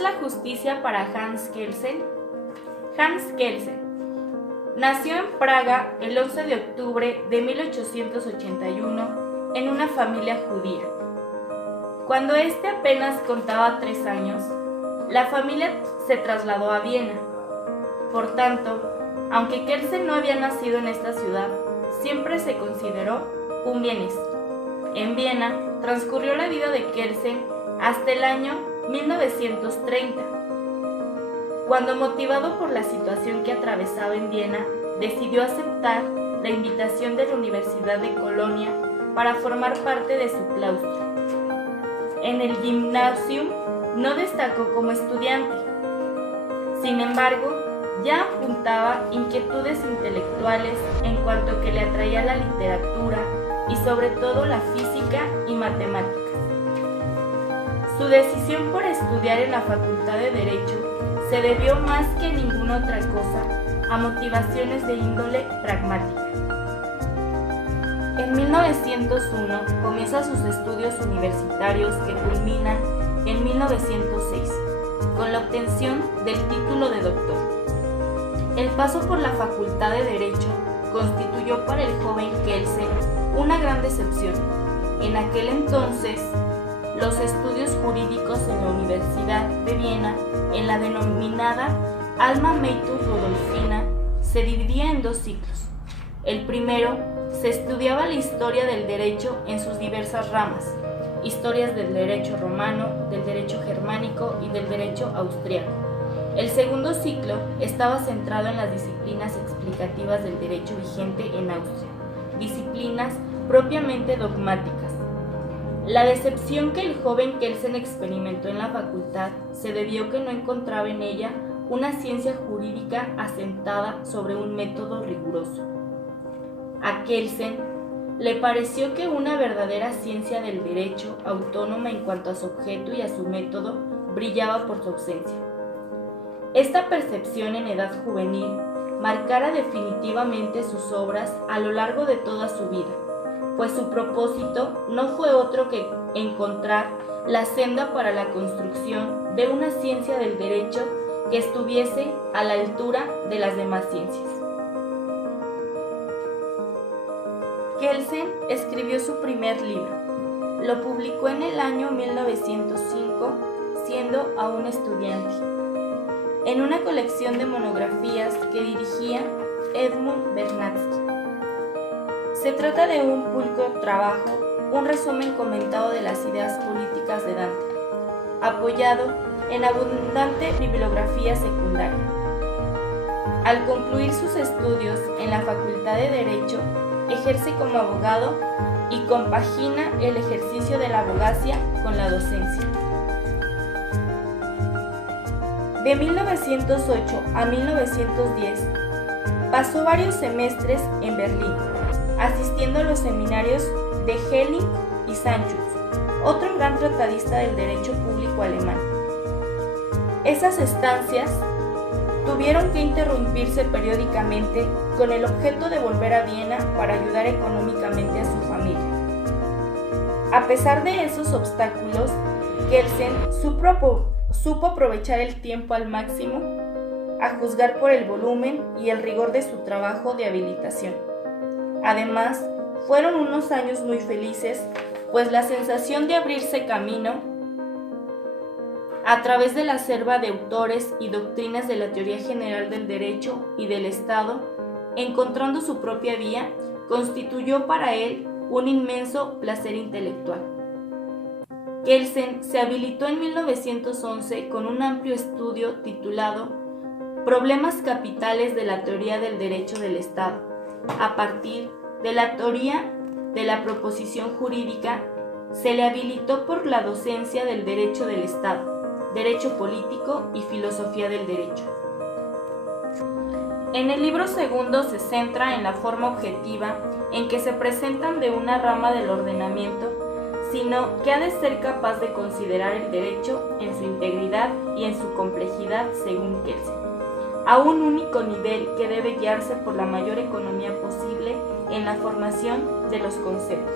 es la justicia para Hans Kelsen? Hans Kelsen nació en Praga el 11 de octubre de 1881 en una familia judía. Cuando éste apenas contaba 3 años, la familia se trasladó a Viena. Por tanto, aunque Kelsen no había nacido en esta ciudad, siempre se consideró un vienés. En Viena transcurrió la vida de Kelsen hasta el año 1930, cuando, motivado por la situación que atravesaba en Viena, decidió aceptar la invitación de la Universidad de Colonia para formar parte de su claustro. En el Gymnasium no destacó como estudiante. Sin embargo, ya apuntaba inquietudes intelectuales en cuanto que le atraía la literatura y sobre todo la física y matemáticas. Su decisión por estudiar en la Facultad de Derecho se debió más que a ninguna otra cosa a motivaciones de índole pragmática. En 1901 comienza sus estudios universitarios que culminan en 1906 con la obtención del título de doctor. El paso por la Facultad de Derecho constituyó para el joven Kelsen una gran decepción. En aquel entonces, los estudios jurídicos en la Universidad de Viena, en la denominada Alma Mater Rudolfina, se dividía en 2 ciclos. El primero se estudiaba la historia del derecho en sus diversas ramas, historias del derecho romano, del derecho germánico y del derecho austriaco. El segundo ciclo estaba centrado en las disciplinas explicativas del derecho vigente en Austria, disciplinas propiamente dogmáticas. La decepción que el joven Kelsen experimentó en la facultad se debió a que no encontraba en ella una ciencia jurídica asentada sobre un método riguroso. A Kelsen le pareció que una verdadera ciencia del derecho, autónoma en cuanto a su objeto y a su método, brillaba por su ausencia. Esta percepción en edad juvenil marcara definitivamente sus obras a lo largo de toda su vida, pues su propósito no fue otro que encontrar la senda para la construcción de una ciencia del derecho que estuviese a la altura de las demás ciencias. Kelsen escribió su primer libro. Lo publicó en el año 1905, siendo aún estudiante, en una colección de monografías que dirigía Edmund Bernatsky. Se trata de un pulcro trabajo, un resumen comentado de las ideas políticas de Dante, apoyado en abundante bibliografía secundaria. Al concluir sus estudios en la Facultad de Derecho, ejerce como abogado y compagina el ejercicio de la abogacía con la docencia. De 1908 a 1910, pasó varios semestres en Berlín, asistiendo a los seminarios de Helling y Sanchus, otro gran tratadista del derecho público alemán. Esas estancias tuvieron que interrumpirse periódicamente con el objeto de volver a Viena para ayudar económicamente a su familia. A pesar de esos obstáculos, Kelsen supo aprovechar el tiempo al máximo, a juzgar por el volumen y el rigor de su trabajo de habilitación. Además, fueron unos años muy felices, pues la sensación de abrirse camino a través de la selva de autores y doctrinas de la teoría general del derecho y del Estado, encontrando su propia vía, constituyó para él un inmenso placer intelectual. Kelsen se habilitó en 1911 con un amplio estudio titulado Problemas capitales de la teoría del derecho del Estado, a partir de la teoría de la proposición jurídica. Se le habilitó por la docencia del derecho del Estado, derecho político y filosofía del derecho. En el libro segundo se centra en la forma objetiva en que se presentan de una rama del ordenamiento, sino que ha de ser capaz de considerar el derecho en su integridad y en su complejidad según Kelsen, a un único nivel que debe guiarse por la mayor economía posible en la formación de los conceptos.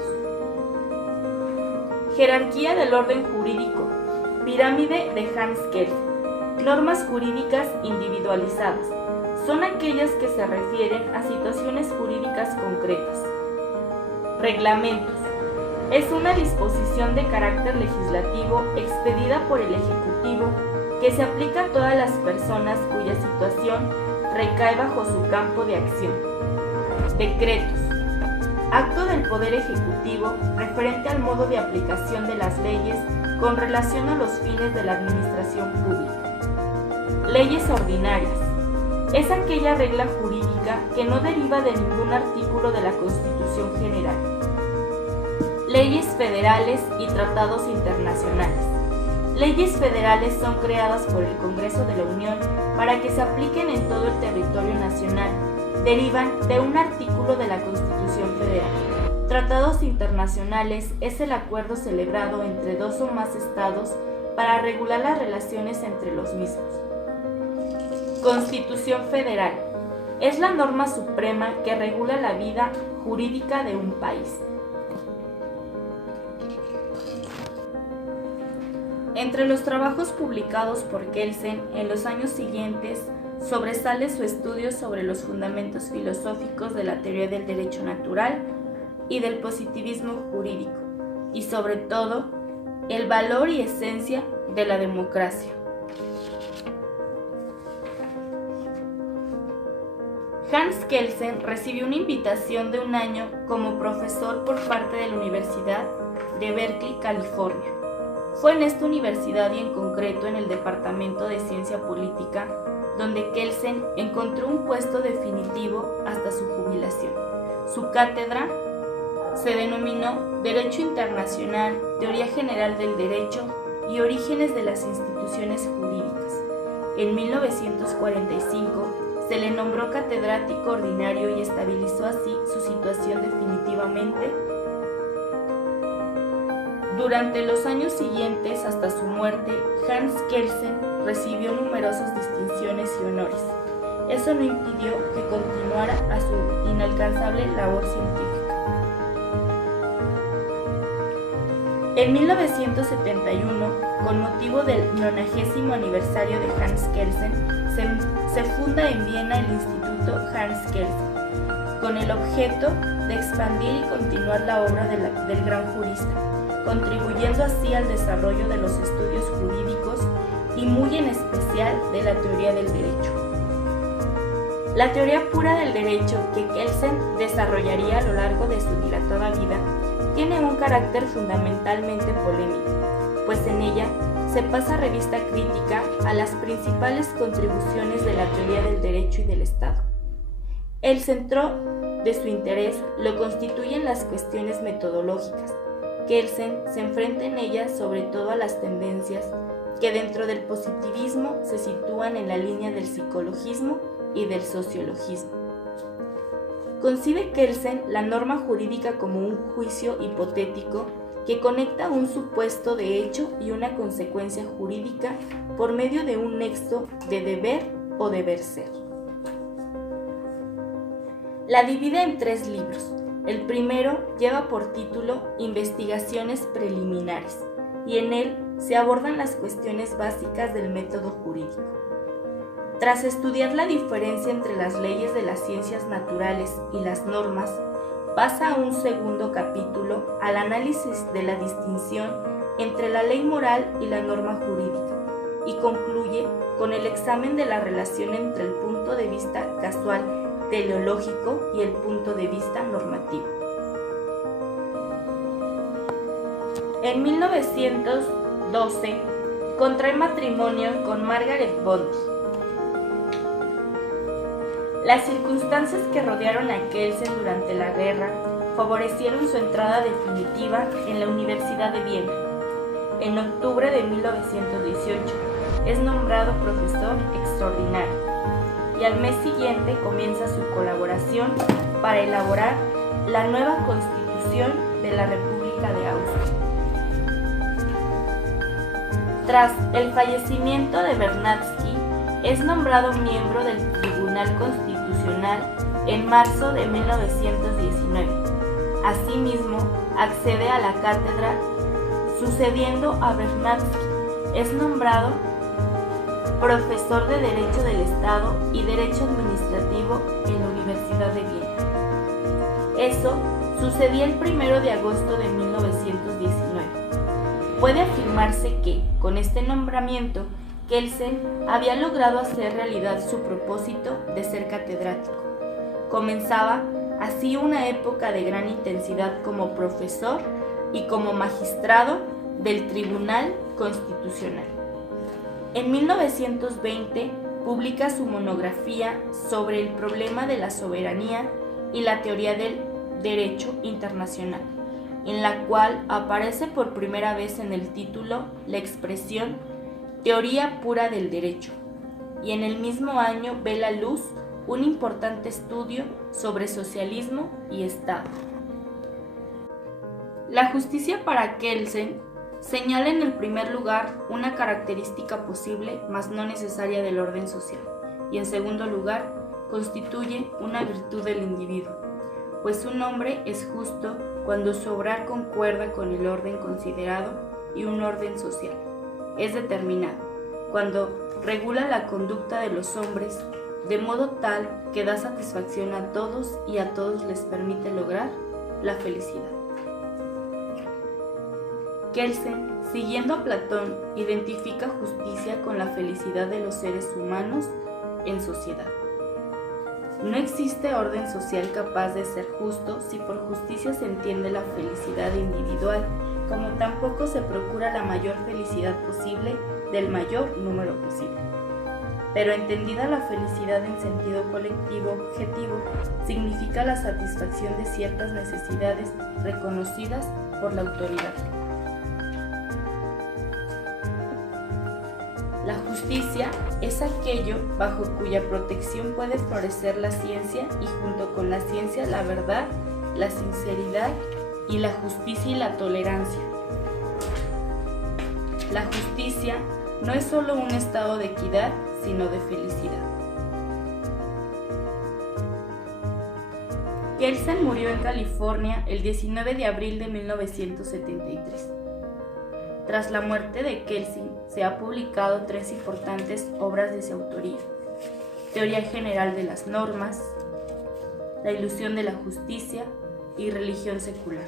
Jerarquía del orden jurídico, pirámide de Hans Kelsen. Normas jurídicas individualizadas. Son aquellas que se refieren a situaciones jurídicas concretas. Reglamentos. Es una disposición de carácter legislativo expedida por el Ejecutivo que se aplica a todas las personas cuya situación recae bajo su campo de acción. Decretos. Acto del Poder Ejecutivo referente al modo de aplicación de las leyes con relación a los fines de la administración pública. Leyes ordinarias. Es aquella regla jurídica que no deriva de ningún artículo de la Constitución General. Leyes federales y tratados internacionales. Leyes federales son creadas por el Congreso de la Unión para que se apliquen en todo el territorio nacional. Derivan de un artículo de la Constitución Federal. Tratados internacionales es el acuerdo celebrado entre dos o más estados para regular las relaciones entre los mismos. Constitución Federal. Es la norma suprema que regula la vida jurídica de un país. Entre los trabajos publicados por Kelsen en los años siguientes, sobresale su estudio sobre los fundamentos filosóficos de la teoría del derecho natural y del positivismo jurídico, y sobre todo, el valor y esencia de la democracia. Hans Kelsen recibió una invitación de un año como profesor por parte de la Universidad de Berkeley, California. Fue en esta universidad y en concreto en el Departamento de Ciencia Política donde Kelsen encontró un puesto definitivo hasta su jubilación. Su cátedra se denominó Derecho Internacional, Teoría General del Derecho y Orígenes de las Instituciones Jurídicas. En 1945 se le nombró catedrático ordinario y estabilizó así su situación definitivamente. Durante los años siguientes hasta su muerte, Hans Kelsen recibió numerosas distinciones y honores. Eso no impidió que continuara a su inalcanzable labor científica. En 1971, con motivo del 90º aniversario de Hans Kelsen, se funda en Viena el Instituto Hans Kelsen, con el objeto de expandir y continuar la obra del gran jurista, contribuyendo así al desarrollo de los estudios jurídicos y muy en especial de la teoría del derecho. La teoría pura del derecho que Kelsen desarrollaría a lo largo de su dilatada vida tiene un carácter fundamentalmente polémico, pues en ella se pasa revista crítica a las principales contribuciones de la teoría del derecho y del Estado. El centro de su interés lo constituyen las cuestiones metodológicas. Kelsen se enfrenta en ella sobre todo a las tendencias que dentro del positivismo se sitúan en la línea del psicologismo y del sociologismo. Concibe Kelsen la norma jurídica como un juicio hipotético que conecta un supuesto de hecho y una consecuencia jurídica por medio de un nexo de deber o deber ser. La divide en 3 libros. El primero lleva por título Investigaciones preliminares y en él se abordan las cuestiones básicas del método jurídico. Tras estudiar la diferencia entre las leyes de las ciencias naturales y las normas, pasa a un segundo capítulo al análisis de la distinción entre la ley moral y la norma jurídica y concluye con el examen de la relación entre el punto de vista casual teleológico y el punto de vista normativo. En 1912 contrae matrimonio con Margaret Bondi. Las circunstancias que rodearon a Kelsen durante la guerra favorecieron su entrada definitiva en la Universidad de Viena. En octubre de 1918 es nombrado profesor extraordinario y al mes siguiente comienza su colaboración para elaborar la nueva Constitución de la República de Austria. Tras el fallecimiento de Vernadsky, es nombrado miembro del Tribunal Constitucional en marzo de 1919. Asimismo, accede a la cátedra sucediendo a Vernadsky. Es nombrado profesor de Derecho del Estado y Derecho Administrativo en la Universidad de Viena. Eso sucedía el 1 de agosto de 1919. Puede afirmarse que, con este nombramiento, Kelsen había logrado hacer realidad su propósito de ser catedrático. Comenzaba así una época de gran intensidad como profesor y como magistrado del Tribunal Constitucional. En 1920 publica su monografía sobre el problema de la soberanía y la teoría del derecho internacional, en la cual aparece por primera vez en el título la expresión Teoría pura del derecho, y en el mismo año ve la luz un importante estudio sobre socialismo y Estado. La justicia para Kelsen señala en el primer lugar una característica posible, mas no necesaria del orden social, y en segundo lugar constituye una virtud del individuo, pues un hombre es justo cuando su obrar concuerda con el orden considerado y un orden social. Es determinado cuando regula la conducta de los hombres de modo tal que da satisfacción a todos y a todos les permite lograr la felicidad. Kelsen, siguiendo a Platón, identifica justicia con la felicidad de los seres humanos en sociedad. No existe orden social capaz de ser justo si por justicia se entiende la felicidad individual, como tampoco se procura la mayor felicidad posible del mayor número posible. Pero entendida la felicidad en sentido colectivo objetivo, significa la satisfacción de ciertas necesidades reconocidas por la autoridad. La justicia es aquello bajo cuya protección puede florecer la ciencia y junto con la ciencia la verdad, la sinceridad y la justicia y la tolerancia. La justicia no es solo un estado de equidad, sino de felicidad. Kelsen murió en California el 19 de abril de 1973. Tras la muerte de Kelsen, se han publicado 3 importantes obras de su autoría: Teoría general de las normas, La ilusión de la justicia y Religión secular.